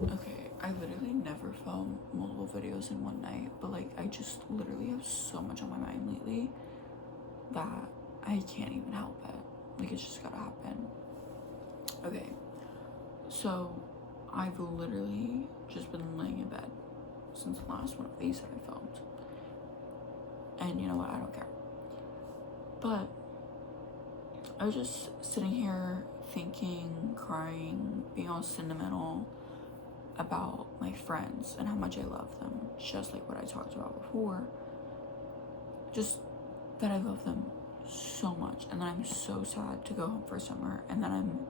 Okay, I literally never film multiple videos in one night, but like I just literally have so much on my mind lately that I can't even help it. Like it's just gotta happen. Okay, so I've literally just been laying in bed since the last one of these that I filmed. And you know what? I don't care. But I was just sitting here thinking, crying, being all sentimental about my friends and how much I love them, just like what I talked about before. Just that I love them so much, and that I'm so sad to go home for summer, and that I'm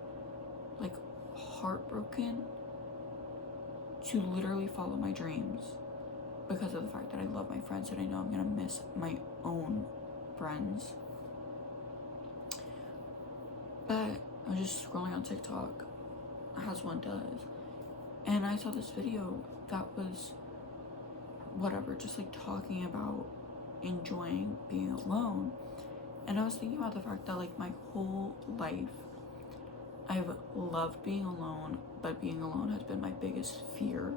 like heartbroken to literally follow my dreams because of the fact that I love my friends and I know I'm gonna miss my own friends. But I was just scrolling on TikTok, as one does, and I saw this video that was whatever, just like talking about enjoying being alone. And I was thinking about the fact that like my whole life I've loved being alone, but being alone has been my biggest fear.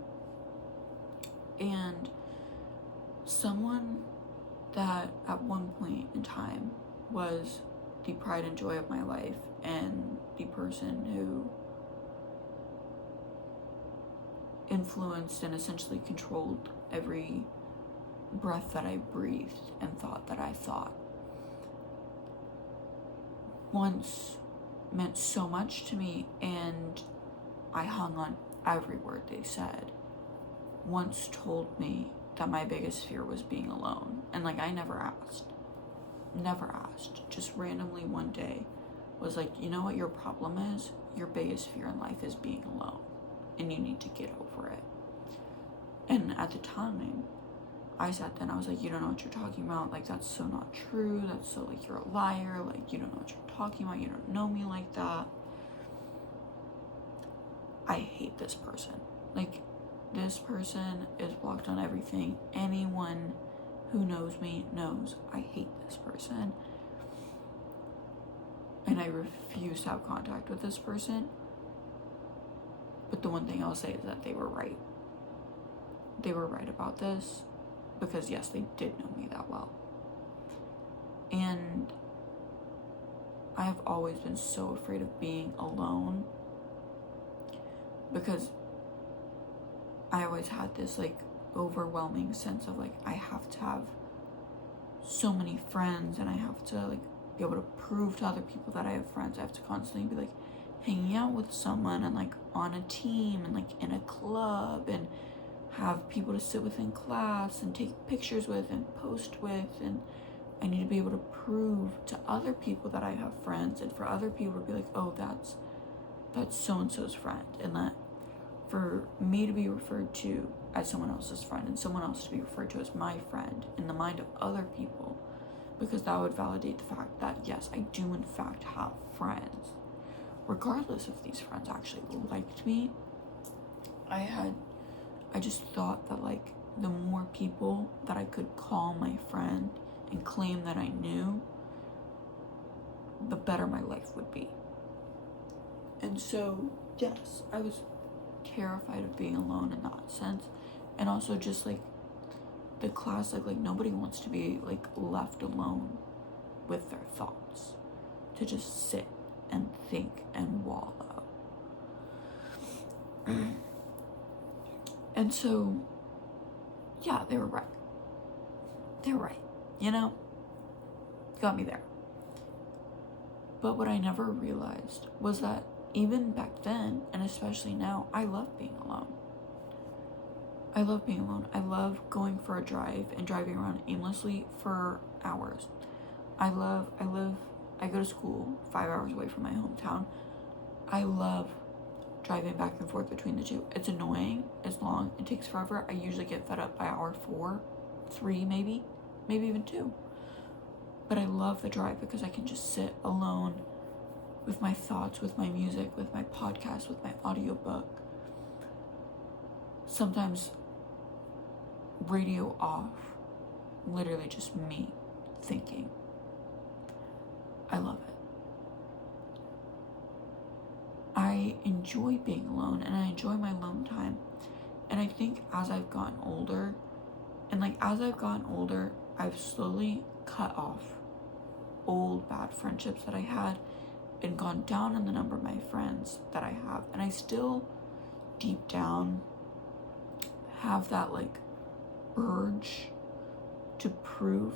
And someone that at one point in time was the pride and joy of my life and the person who influenced and essentially controlled every breath that I breathed and thought that I thought, once meant so much to me, and I hung on every word they said, once told me that my biggest fear was being alone. And like I never asked, just randomly one day was like, you know what your problem is? Your biggest fear in life is being alone, and you need to get over it. And at the time I sat there and I was like, you don't know what you're talking about, like that's so not true, that's so like you're a liar, like you don't know what you're talking about, you don't know me like that. I hate this person. Like this person is blocked on everything. Anyone who knows me knows I hate this person. And I refuse to have contact with this person. But the one thing I'll say is that they were right. They were right about this, because yes, they did know me that well. And I have always been so afraid of being alone, because I always had this like overwhelming sense of like I have to have so many friends, and I have to like be able to prove to other people that I have friends. I have to constantly be like hanging out with someone and like on a team and like in a club, and have people to sit with in class and take pictures with and post with, and I need to be able to prove to other people that I have friends, and for other people to be like, oh, that's so-and-so's friend, and that for me to be referred to as someone else's friend and someone else to be referred to as my friend in the mind of other people, because that would validate the fact that yes, I do in fact have friends, regardless if these friends actually liked me. I just thought that like the more people that I could call my friend and claim that I knew, the better my life would be. And so yes, I was terrified of being alone in that sense. And also just like the classic, like nobody wants to be like left alone with their thoughts, to just sit and think and wallow. And so yeah, they were right. They were right, you know? Got me there. But what I never realized was that even back then, and especially now, I love being alone. I love being alone. I love going for a drive and driving around aimlessly for hours. I go to school 5 hours away from my hometown. I love driving back and forth between the two. It's annoying, it's long, it takes forever. I usually get fed up by hour 4, 3 maybe even 2. But I love the drive because I can just sit alone with my thoughts, with my music, with my podcast, with my audiobook. Sometimes radio off, literally just me thinking. I love it. I I enjoy being alone and I enjoy my alone time. And I think as I've gotten older, I've slowly cut off old bad friendships that I had and gone down in the number of my friends that I have. And I still deep down have that like urge to prove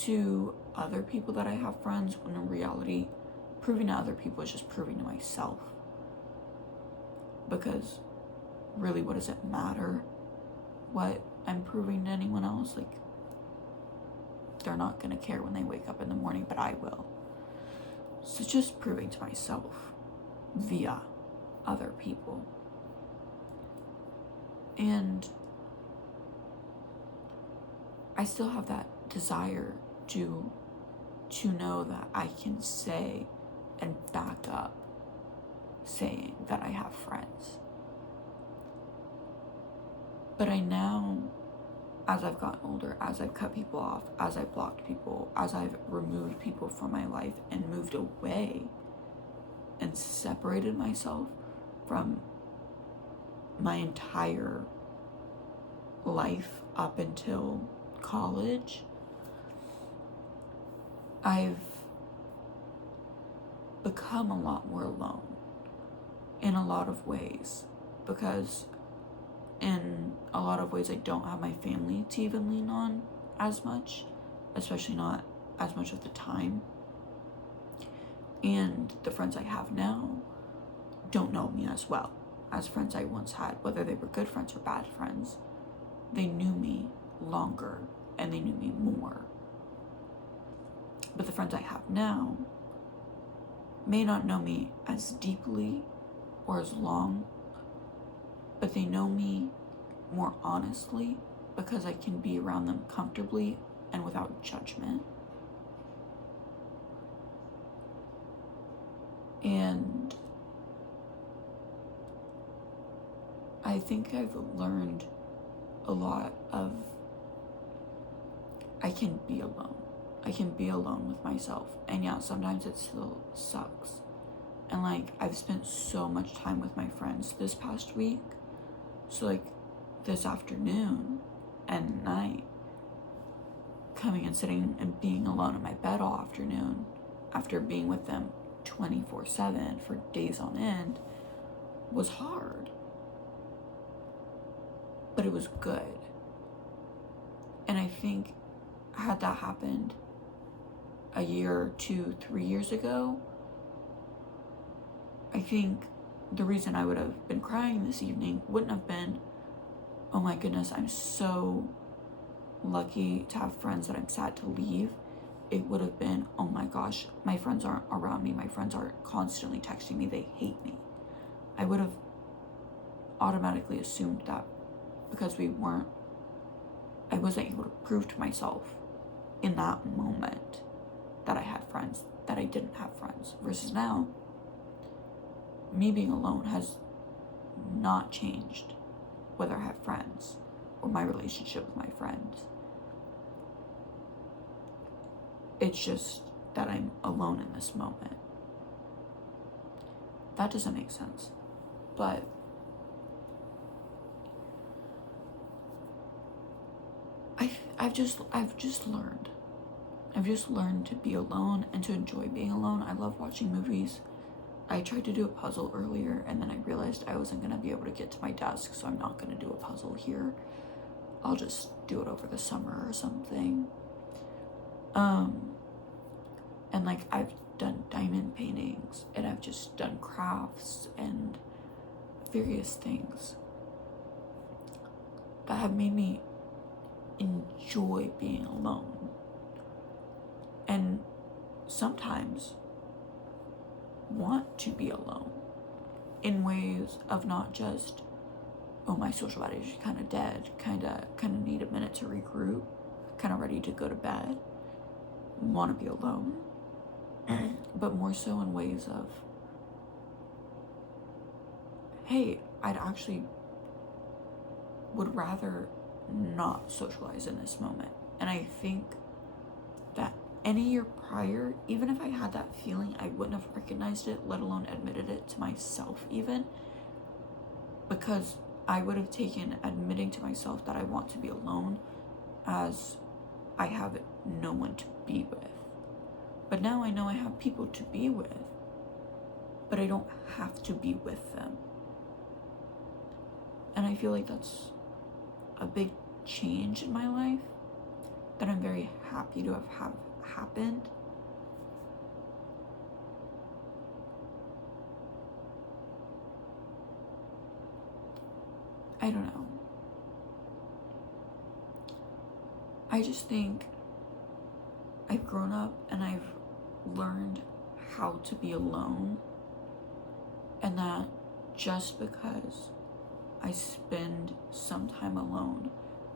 to other people that I have friends, when in reality, proving to other people is just proving to myself. Because really, what does it matter what I'm proving to anyone else? Like, they're not gonna care when they wake up in the morning, but I will. So just proving to myself via other people. And I still have that desire to know that I can say and back up saying that I have friends. But I now, as I've gotten older, as I've cut people off, as I've blocked people, as I've removed people from my life and moved away and separated myself from my entire life up until college, I've become a lot more alone in a lot of ways, because in a lot of ways I don't have my family to even lean on as much, especially not as much of the time. And the friends I have now don't know me as well as friends I once had, whether they were good friends or bad friends. They knew me longer and they knew me more. But the friends I have now may not know me as deeply or as long, but they know me more honestly because I can be around them comfortably and without judgment. And I think I've learned a lot of, I can be alone. I can be alone with myself. And yeah, sometimes it still sucks. And like, I've spent so much time with my friends this past week. So like, this afternoon and night, coming and sitting and being alone in my bed all afternoon after being with them 24/7 for days on end was hard. But it was good. And I think had that happened a year, 2, 3 years ago, I think the reason I would have been crying this evening wouldn't have been, oh my goodness, I'm so lucky to have friends that I'm sad to leave. It would have been, oh my gosh, my friends aren't around me. My friends are constantly texting me. They hate me. I would have automatically assumed that because I wasn't able to prove to myself in that moment that I had friends, that I didn't have friends. Versus now, me being alone has not changed whether I have friends or my relationship with my friends. It's just that I'm alone in this moment. That doesn't make sense. But I've just learned. I've just learned to be alone and to enjoy being alone. I love watching movies. I tried to do a puzzle earlier and then I realized I wasn't gonna be able to get to my desk, so I'm not gonna do a puzzle here. I'll just do it over the summer or something. And like, I've done diamond paintings and I've just done crafts and various things that have made me enjoy being alone. And sometimes want to be alone in ways of not just, oh, my social battery is kind of dead, kind of need a minute to regroup, kind of ready to go to bed, want to be alone, but more so in ways of, hey, I'd actually would rather not socialize in this moment. And I think that any year prior, even if I had that feeling, I wouldn't have recognized it, let alone admitted it to myself even, because I would have taken admitting to myself that I want to be alone as I have no one to be with. But now I know I have people to be with, but I don't have to be with them. And I feel like that's a big change in my life that I'm very happy to have happened. I don't know. I just think I've grown up and I've learned how to be alone, and that just because I spend some time alone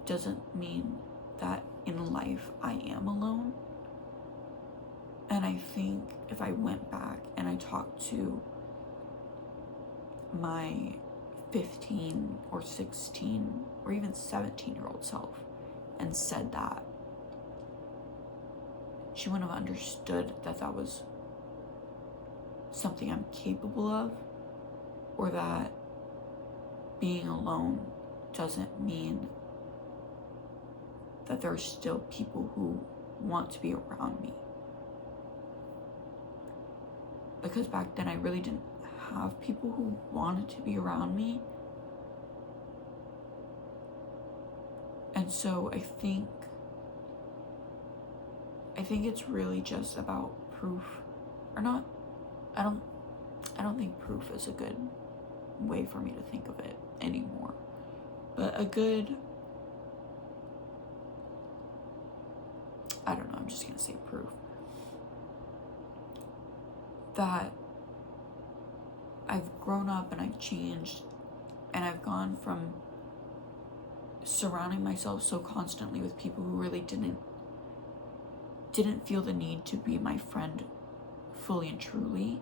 doesn't mean that in life I am alone. And I think if I went back and I talked to my 15 or 16 or even 17-year-old self and said that, she wouldn't have understood that that was something I'm capable of, or that being alone doesn't mean that there are still people who want to be around me. Because back then I really didn't have people who wanted to be around me. And so I think it's really just about proof, or not. I don't think proof is a good way for me to think of it anymore. But a good, I don't know, I'm just gonna say proof that I've grown up and I've changed, and I've gone from surrounding myself so constantly with people who really didn't feel the need to be my friend fully and truly,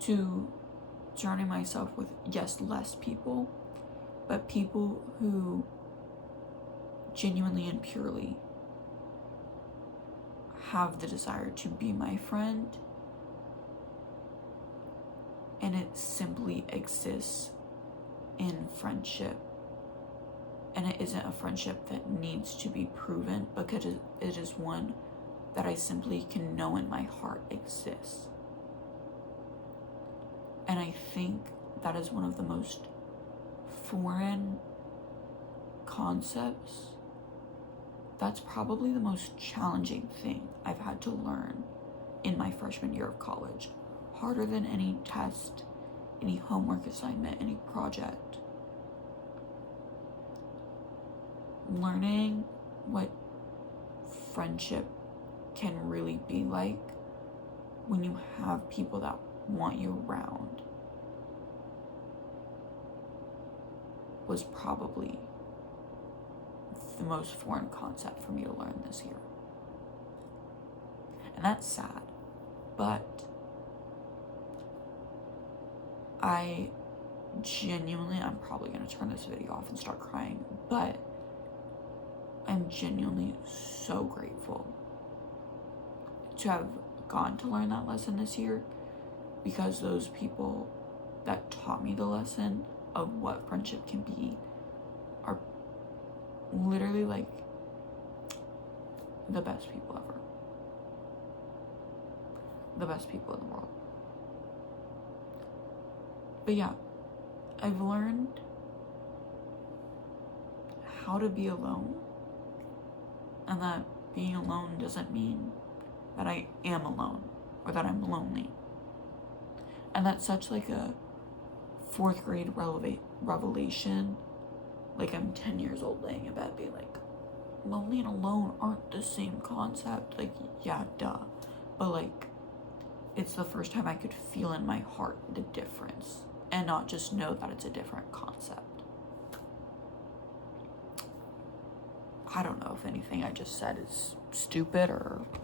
to surrounding myself with, yes, less people, but people who genuinely and purely have the desire to be my friend, and it simply exists in friendship. And it isn't a friendship that needs to be proven, because it is one that I simply can know in my heart exists. And I think that is one of the most foreign concepts. That's probably the most challenging thing I've had to learn in my freshman year of college. Harder than any test, any homework assignment, any project. Learning what friendship can really be like when you have people that want you around was probably the most foreign concept for me to learn this year. And that's sad, but I genuinely, I'm probably gonna turn this video off and start crying, but I'm genuinely so grateful to have gone to learn that lesson this year, because those people that taught me the lesson of what friendship can be are literally like the best people ever. The best people in the world. But yeah, I've learned how to be alone, and that being alone doesn't mean that I am alone or that I'm lonely. And that's such like a 4th grade revelation. Like I'm 10 years old laying in bed being like, lonely and alone aren't the same concept. Like, yeah, duh. But like, it's the first time I could feel in my heart the difference and not just know that it's a different concept. I don't know if anything I just said is stupid or